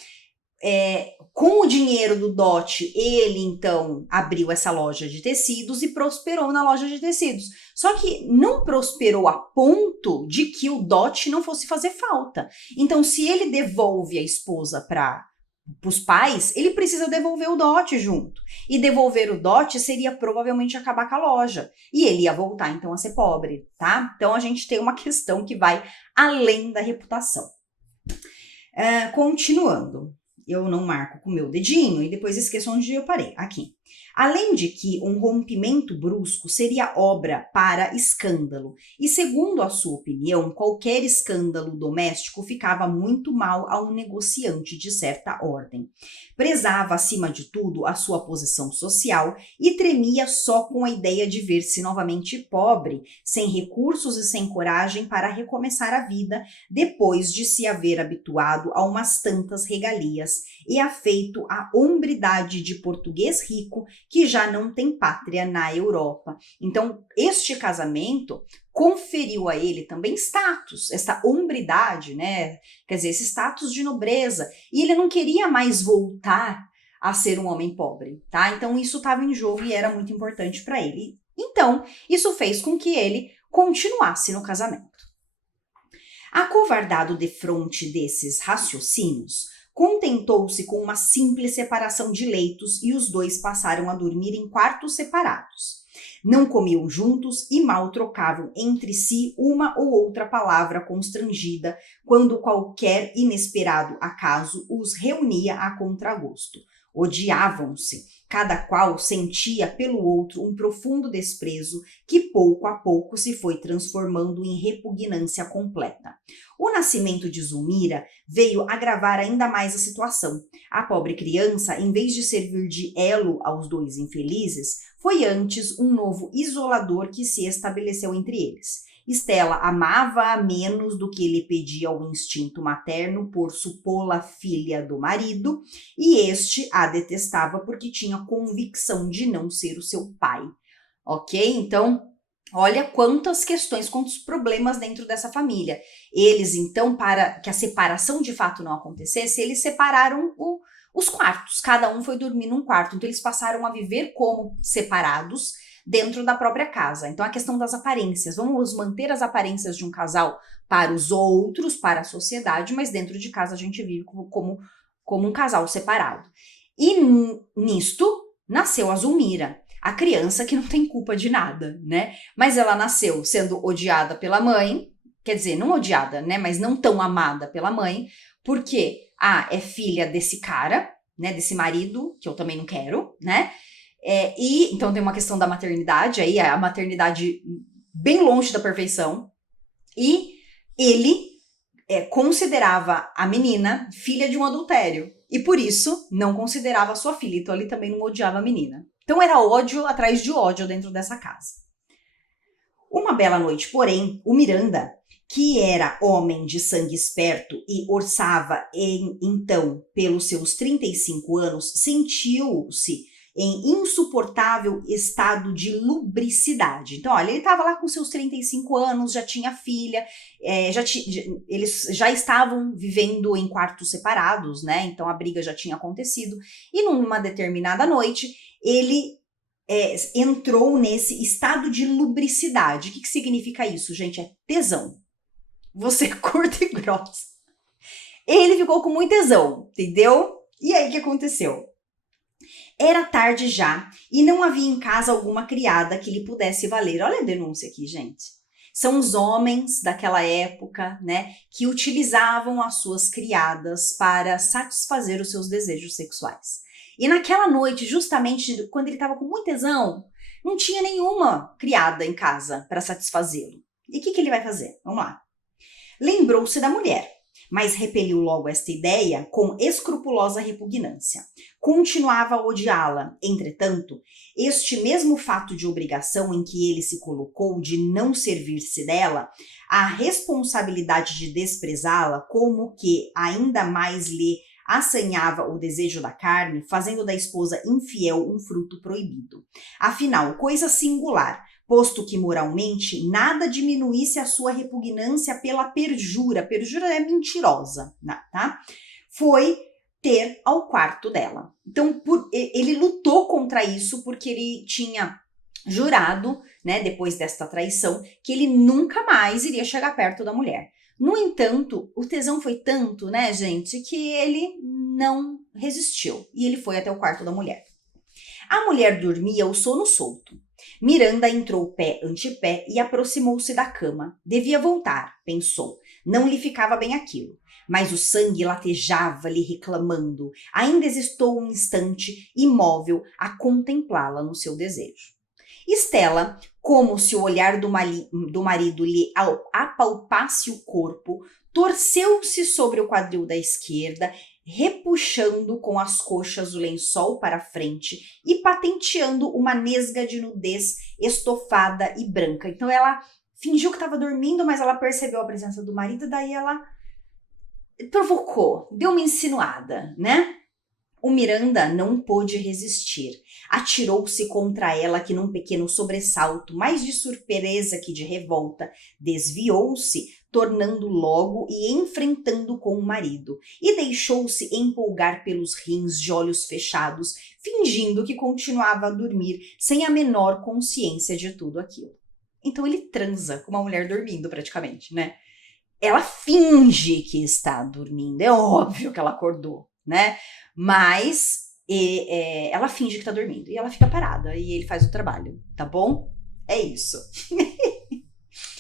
Com o dinheiro do dote, ele então abriu essa loja de tecidos e prosperou na loja de tecidos. Só que não prosperou a ponto de que o dote não fosse fazer falta. Então, se ele devolve a esposa para os pais, ele precisa devolver o dote junto. E devolver o dote seria provavelmente acabar com a loja. E ele ia voltar então a ser pobre, tá? Então a gente tem uma questão que vai além da reputação. Continuando. Eu não marco com o meu dedinho e depois esqueço onde eu parei. Aqui. Além de que um rompimento brusco seria obra para escândalo. E segundo a sua opinião, qualquer escândalo doméstico ficava muito mal a um negociante de certa ordem. Prezava, acima de tudo, a sua posição social e tremia só com a ideia de ver-se novamente pobre, sem recursos e sem coragem para recomeçar a vida, depois de se haver habituado a umas tantas regalias e afeito à hombridade de português rico que já não tem pátria na Europa. Então, este casamento conferiu a ele também status, essa hombridade, né? Quer dizer, esse status de nobreza. E ele não queria mais voltar a ser um homem pobre, tá? Então, isso estava em jogo e era muito importante para ele. Então, isso fez com que ele continuasse no casamento. Acovardado defronte desses raciocínios, contentou-se com uma simples separação de leitos e os dois passaram a dormir em quartos separados. Não comiam juntos e mal trocavam entre si uma ou outra palavra constrangida quando qualquer inesperado acaso os reunia a contragosto. Odiavam-se, cada qual sentia pelo outro um profundo desprezo que pouco a pouco se foi transformando em repugnância completa. O nascimento de Zulmira veio agravar ainda mais a situação. A pobre criança, em vez de servir de elo aos dois infelizes, foi antes um novo isolador que se estabeleceu entre eles. Estela amava-a menos do que lhe pedia o instinto materno por supô-la filha do marido, e este a detestava porque tinha convicção de não ser o seu pai. Ok? Então, olha quantas questões, quantos problemas dentro dessa família. Eles, então, para que a separação de fato não acontecesse, eles separaram os quartos. Cada um foi dormir num quarto. Então, eles passaram a viver como separados dentro da própria casa. Então, a questão das aparências. Vamos manter as aparências de um casal para os outros, para a sociedade, mas dentro de casa a gente vive como um casal separado. E nisto nasceu a Zulmira, a criança que não tem culpa de nada, né? Mas ela nasceu sendo odiada pela mãe, quer dizer, não odiada, né? Mas não tão amada pela mãe, porque é filha desse cara, né? Desse marido, que eu também não quero, né? E então tem uma questão da maternidade, aí a maternidade bem longe da perfeição, e ele considerava a menina filha de um adultério. E por isso não considerava a sua filha. Então ele também não odiava a menina. Então era ódio atrás de ódio dentro dessa casa. Uma bela noite, porém, o Miranda, que era homem de sangue esperto e orçava então pelos seus 35 anos, sentiu-se em insuportável estado de lubricidade. Então, olha, ele estava lá com seus 35 anos, já tinha filha, eles já estavam vivendo em quartos separados, né? Então a briga já tinha acontecido. E numa determinada noite, ele entrou nesse estado de lubricidade. O que significa isso, gente? É tesão. Você é curta e grossa. Ele ficou com muito tesão, entendeu? E aí o que aconteceu? Era tarde já e não havia em casa alguma criada que lhe pudesse valer. Olha a denúncia aqui, gente. São os homens daquela época, né, que utilizavam as suas criadas para satisfazer os seus desejos sexuais. E naquela noite, justamente quando ele estava com muito tesão, não tinha nenhuma criada em casa para satisfazê-lo. E o que ele vai fazer? Vamos lá. Lembrou-se da mulher, mas repeliu logo esta ideia com escrupulosa repugnância. Continuava a odiá-la. Entretanto, este mesmo fato de obrigação em que ele se colocou de não servir-se dela, a responsabilidade de desprezá-la, como que ainda mais lhe assanhava o desejo da carne, fazendo da esposa infiel um fruto proibido. Afinal, coisa singular, posto que moralmente nada diminuísse a sua repugnância pela perjura é mentirosa, tá? Foi ter ao quarto dela. Então, ele lutou contra isso porque ele tinha jurado, né, depois desta traição, que ele nunca mais iria chegar perto da mulher. No entanto, o tesão foi tanto, né, gente, que ele não resistiu e ele foi até o quarto da mulher. A mulher dormia o sono solto. Miranda entrou pé ante pé e aproximou-se da cama. Devia voltar, pensou. Não lhe ficava bem aquilo. Mas o sangue latejava-lhe reclamando. Ainda hesitou um instante, imóvel, a contemplá-la no seu desejo. Estela, como se o olhar do marido lhe apalpasse o corpo, torceu-se sobre o quadril da esquerda, repuxando com as coxas o lençol para frente e patenteando uma nesga de nudez estofada e branca. Então ela fingiu que estava dormindo, mas ela percebeu a presença do marido, daí ela provocou, deu uma insinuada, né? O Miranda não pôde resistir. Atirou-se contra ela que num pequeno sobressalto, mais de surpresa que de revolta, desviou-se, tornando logo e enfrentando com o marido, e deixou-se empolgar pelos rins de olhos fechados, fingindo que continuava a dormir, sem a menor consciência de tudo aquilo. Então ele transa com uma mulher dormindo praticamente, né? Ela finge que está dormindo, é óbvio que ela acordou, né? Mas ela finge que está dormindo e ela fica parada e ele faz o trabalho, tá bom? É isso.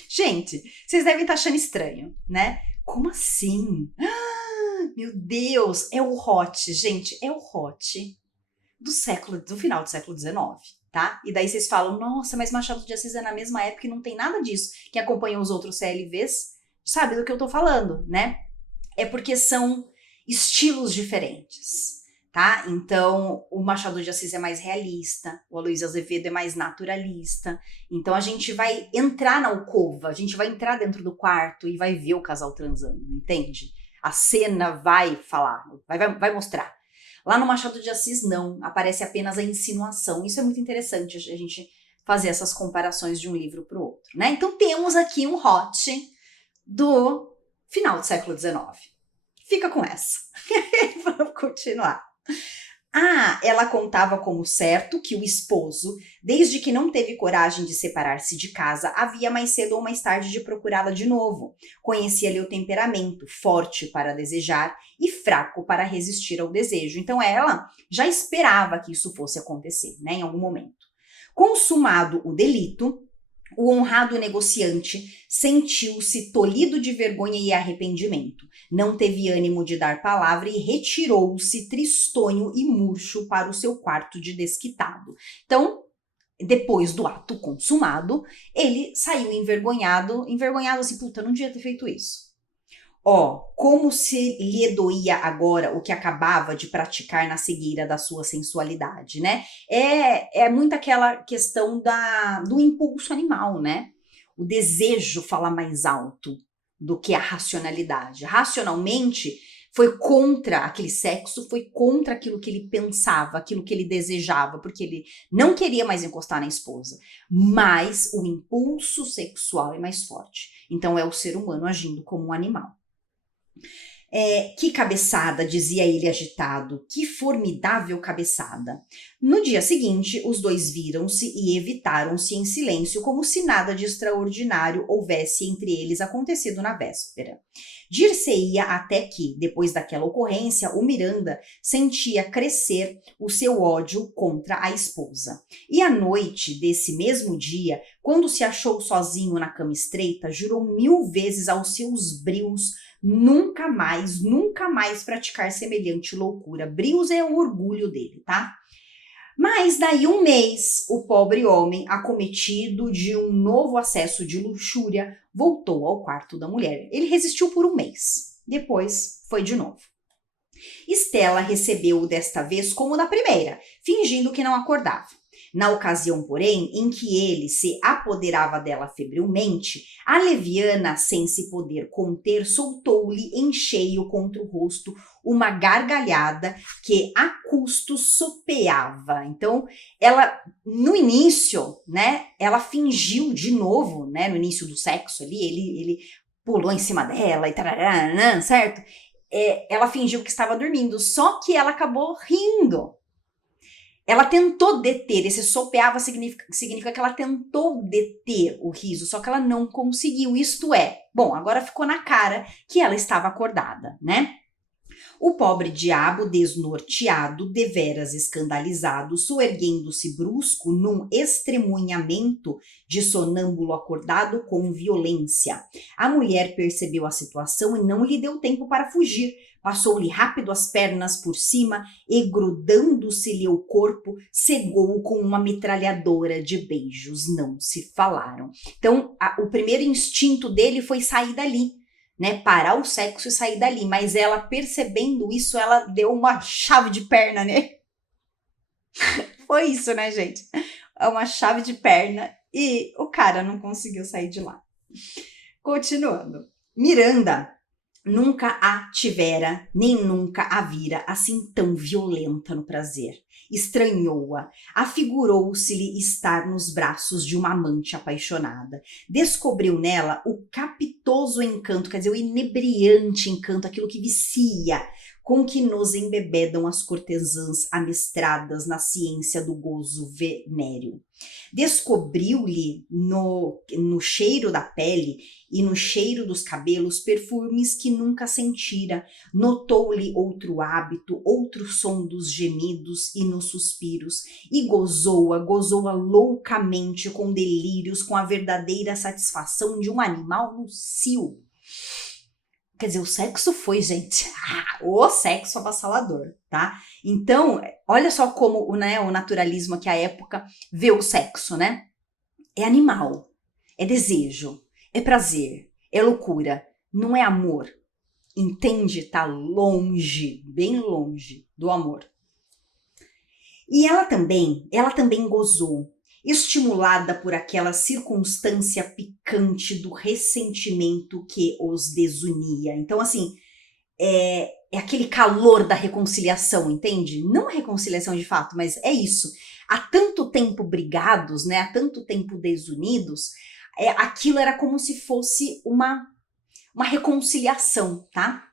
Gente, vocês devem estar achando estranho, né? Como assim? Ah, meu Deus, é o hot, gente, é o hot do final do século XIX, tá? E daí vocês falam, nossa, mas Machado de Assis é na mesma época e não tem nada disso. Quem acompanha os outros CLVs sabe do que eu tô falando, né? É porque são estilos diferentes, tá? Então, o Machado de Assis é mais realista, o Aloysio Azevedo é mais naturalista. Então, a gente vai entrar na alcova, a gente vai entrar dentro do quarto e vai ver o casal transando, entende? A cena vai falar, vai mostrar. Lá no Machado de Assis, não, aparece apenas a insinuação. Isso é muito interessante, a gente fazer essas comparações de um livro para o outro, né? Então, temos aqui um hot do final do século XIX. Fica com essa. Vamos continuar. Ela contava como certo que o esposo, desde que não teve coragem de separar-se de casa, havia mais cedo ou mais tarde de procurá-la de novo. Conhecia-lhe o temperamento, forte para desejar e fraco para resistir ao desejo. Então ela já esperava que isso fosse acontecer, né, em algum momento. Consumado o delito, o honrado negociante sentiu-se tolhido de vergonha e arrependimento. Não teve ânimo de dar palavra e retirou-se tristonho e murcho para o seu quarto de desquitado. Então, depois do ato consumado, ele saiu envergonhado assim, puta, não devia ter feito isso. Ó, como se lhe doía agora o que acabava de praticar na cegueira da sua sensualidade, né? É muito aquela questão do impulso animal, né? O desejo fala mais alto do que a racionalidade. Racionalmente, foi contra aquele sexo, foi contra aquilo que ele pensava, aquilo que ele desejava, porque ele não queria mais encostar na esposa. Mas o impulso sexual é mais forte. Então é o ser humano agindo como um animal. Que cabeçada, dizia ele agitado, que formidável cabeçada. No dia seguinte, os dois viram-se e evitaram-se em silêncio, como se nada de extraordinário houvesse entre eles acontecido na véspera. Dir-se-ia até que, depois daquela ocorrência, o Miranda sentia crescer o seu ódio contra a esposa. E à noite desse mesmo dia, quando se achou sozinho na cama estreita, jurou 1000 vezes aos seus brios nunca mais praticar semelhante loucura. Brios é o orgulho dele, tá? Mas daí um mês, o pobre homem, acometido de um novo acesso de luxúria, voltou ao quarto da mulher. Ele resistiu por um mês. Depois foi de novo. Estela recebeu-o desta vez como da primeira, fingindo que não acordava. Na ocasião, porém, em que ele se apoderava dela febrilmente, a leviana, sem se poder conter, soltou-lhe em cheio contra o rosto uma gargalhada que a custo sopeava. Então, ela, no início, né, ela fingiu de novo, né, no início do sexo ali, ele pulou em cima dela e tarará, certo? Ela fingiu que estava dormindo, só que ela acabou rindo. Ela tentou deter, esse sopeava significa que ela tentou deter o riso, só que ela não conseguiu, isto é, bom, agora ficou na cara que ela estava acordada, né? O pobre diabo, desnorteado, deveras escandalizado, soerguendo-se brusco num estremunhamento de sonâmbulo acordado com violência. A mulher percebeu a situação e não lhe deu tempo para fugir. Passou-lhe rápido as pernas por cima e, grudando-se-lhe o corpo, cegou-o com uma metralhadora de beijos. Não se falaram. Então, o primeiro instinto dele foi sair dali, né, parar o sexo e sair dali, mas ela, percebendo isso, ela deu uma chave de perna, né? Foi isso, né, gente? Uma chave de perna e o cara não conseguiu sair de lá. Continuando. Miranda nunca a tivera, nem nunca a vira assim tão violenta no prazer. Estranhou-a, afigurou-se-lhe estar nos braços de uma amante apaixonada. Descobriu nela o capitoso encanto, quer dizer, o inebriante encanto, aquilo que vicia, com que nos embebedam as cortesãs amestradas na ciência do gozo venéreo. Descobriu-lhe no cheiro da pele e no cheiro dos cabelos perfumes que nunca sentira. Notou-lhe outro hábito, outro som dos gemidos e nos suspiros, e gozou-a loucamente com delírios, com a verdadeira satisfação de um animal no cio. Quer dizer, o sexo foi, gente, o sexo avassalador, tá? Então, olha só como, né, o naturalismo aqui, a época, vê o sexo, né? É animal, é desejo, é prazer, é loucura, não é amor. Entende? Tá longe, bem longe do amor. E ela também gozou, estimulada por aquela circunstância picante do ressentimento que os desunia. Então, assim, é aquele calor da reconciliação, entende? Não a reconciliação de fato, mas é isso. Há tanto tempo brigados, né? Há tanto tempo desunidos, aquilo era como se fosse uma reconciliação, tá?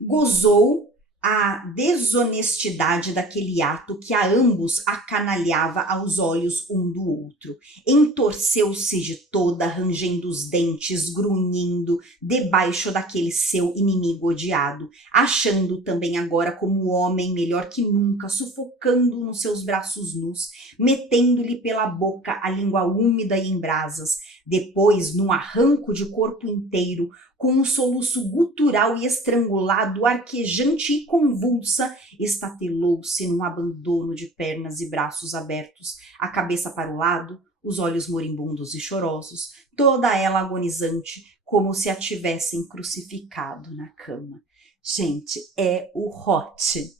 Gozou a desonestidade daquele ato que a ambos acanalhava aos olhos um do outro. Entorceu-se de toda, rangendo os dentes, grunhindo debaixo daquele seu inimigo odiado, achando também agora como homem melhor que nunca, sufocando nos seus braços nus, metendo-lhe pela boca a língua úmida e em brasas. Depois, num arranco de corpo inteiro, com um soluço gutural e estrangulado, arquejante e convulsa, estatelou-se num abandono de pernas e braços abertos, a cabeça para o lado, os olhos moribundos e chorosos, toda ela agonizante, como se a tivessem crucificado na cama. Gente, é o hot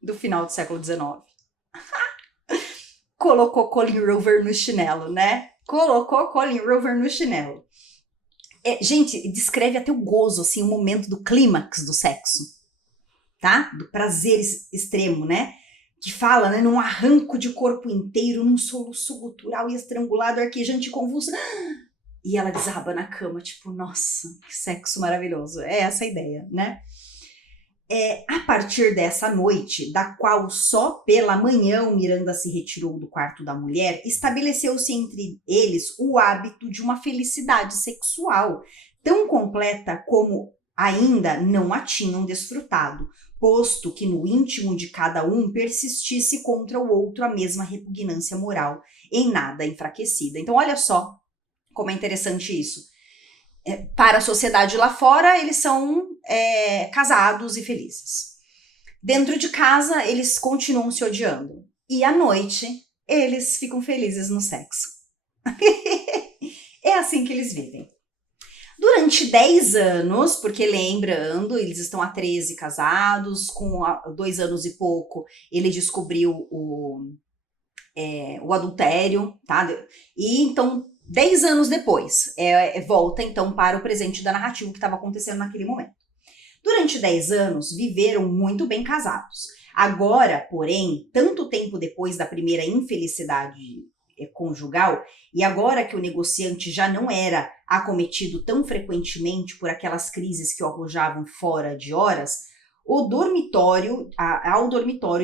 do final do século XIX. Colocou Colin Rover no chinelo, né? Colocou Colin Rover no chinelo. Gente, descreve até o gozo, assim, o momento do clímax do sexo, tá? Do prazer extremo, né? Que fala, né, num arranco de corpo inteiro, num soluço gutural e estrangulado, arquejante e convulso. E ela desaba na cama, tipo, nossa, que sexo maravilhoso. É essa a ideia, né? A partir dessa noite, da qual só pela manhã o Miranda se retirou do quarto da mulher, estabeleceu-se entre eles o hábito de uma felicidade sexual, tão completa como ainda não a tinham desfrutado, posto que no íntimo de cada um persistisse contra o outro a mesma repugnância moral, em nada enfraquecida. Então, olha só como é interessante isso. Para a sociedade lá fora, eles são casados e felizes. Dentro de casa, eles continuam se odiando. E à noite, eles ficam felizes no sexo. É assim que eles vivem. Durante 10 anos, porque lembrando, eles estão há 13 casados, com 2 anos e pouco, ele descobriu o adultério, tá? E então, 10 anos depois, volta então para o presente da narrativa que estava acontecendo naquele momento. Durante 10 anos, viveram muito bem casados. Agora, porém, tanto tempo depois da primeira infelicidade conjugal, e agora que o negociante já não era acometido tão frequentemente por aquelas crises que o arrojavam fora de horas, ao dormitório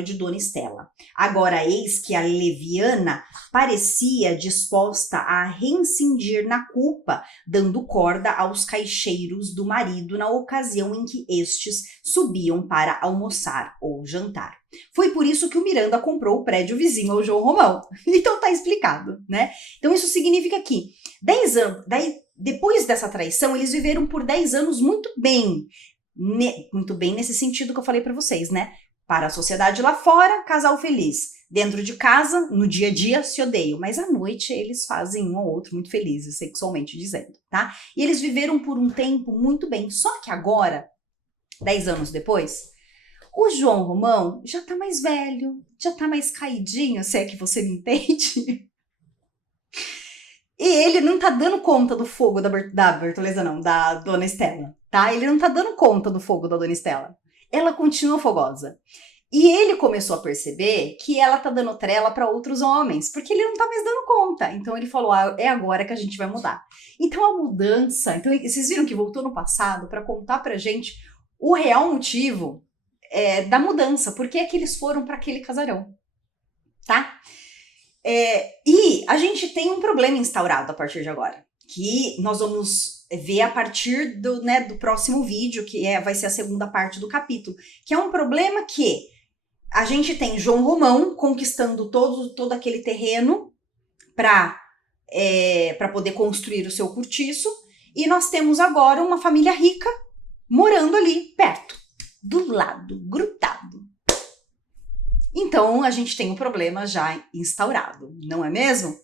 de Dona Estela. Agora eis que a leviana parecia disposta a reincindir na culpa, dando corda aos caixeiros do marido na ocasião em que estes subiam para almoçar ou jantar. Foi por isso que o Miranda comprou o prédio vizinho ao João Romão. Então tá explicado, né? Então isso significa que 10 anos, depois dessa traição, eles viveram por 10 anos muito bem. Muito bem nesse sentido que eu falei pra vocês, né? Para a sociedade lá fora, casal feliz. Dentro de casa, no dia a dia, se odeiam. Mas à noite, eles fazem um ao outro muito felizes, sexualmente dizendo, tá? E eles viveram por um tempo muito bem. Só que agora, 10 anos depois, o João Romão já tá mais velho, já tá mais caidinho, se é que você me entende. E ele não tá dando conta do fogo da Bertoleza, não, da Dona Estela, tá? Ele não tá dando conta do fogo da Dona Estela. Ela continua fogosa. E ele começou a perceber que ela tá dando trela para outros homens, porque ele não tá mais dando conta. Então ele falou, é agora que a gente vai mudar. Então a mudança, então vocês viram que voltou no passado para contar pra gente o real motivo da mudança, por que é que eles foram para aquele casarão, tá? E a gente tem um problema instaurado a partir de agora, que nós vamos ver a partir do próximo vídeo, que vai ser a segunda parte do capítulo, que é um problema que a gente tem João Romão conquistando todo aquele terreno para poder construir o seu cortiço, e nós temos agora uma família rica morando ali perto, do lado, grudado. Então, a gente tem um problema já instaurado, não é mesmo?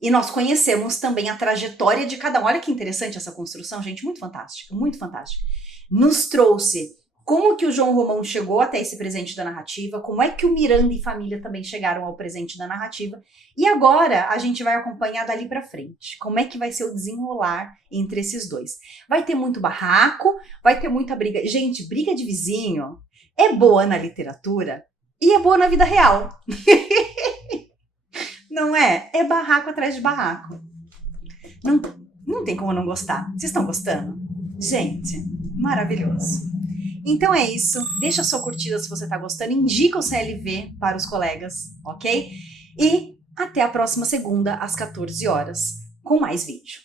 E nós conhecemos também a trajetória de cada um. Olha que interessante essa construção, gente, muito fantástica, muito fantástica. Nos trouxe como que o João Romão chegou até esse presente da narrativa, como é que o Miranda e família também chegaram ao presente da narrativa, e agora a gente vai acompanhar dali pra frente, como é que vai ser o desenrolar entre esses dois. Vai ter muito barraco, vai ter muita briga. Gente, briga de vizinho é boa na literatura, e é boa na vida real. Não é? É barraco atrás de barraco. Não tem como não gostar. Vocês estão gostando? Gente, maravilhoso. Então é isso. Deixa a sua curtida se você tá gostando. Indica o CLV para os colegas, ok? E até a próxima segunda, às 14 horas, com mais vídeo.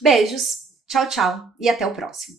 Beijos, tchau, tchau e até o próximo.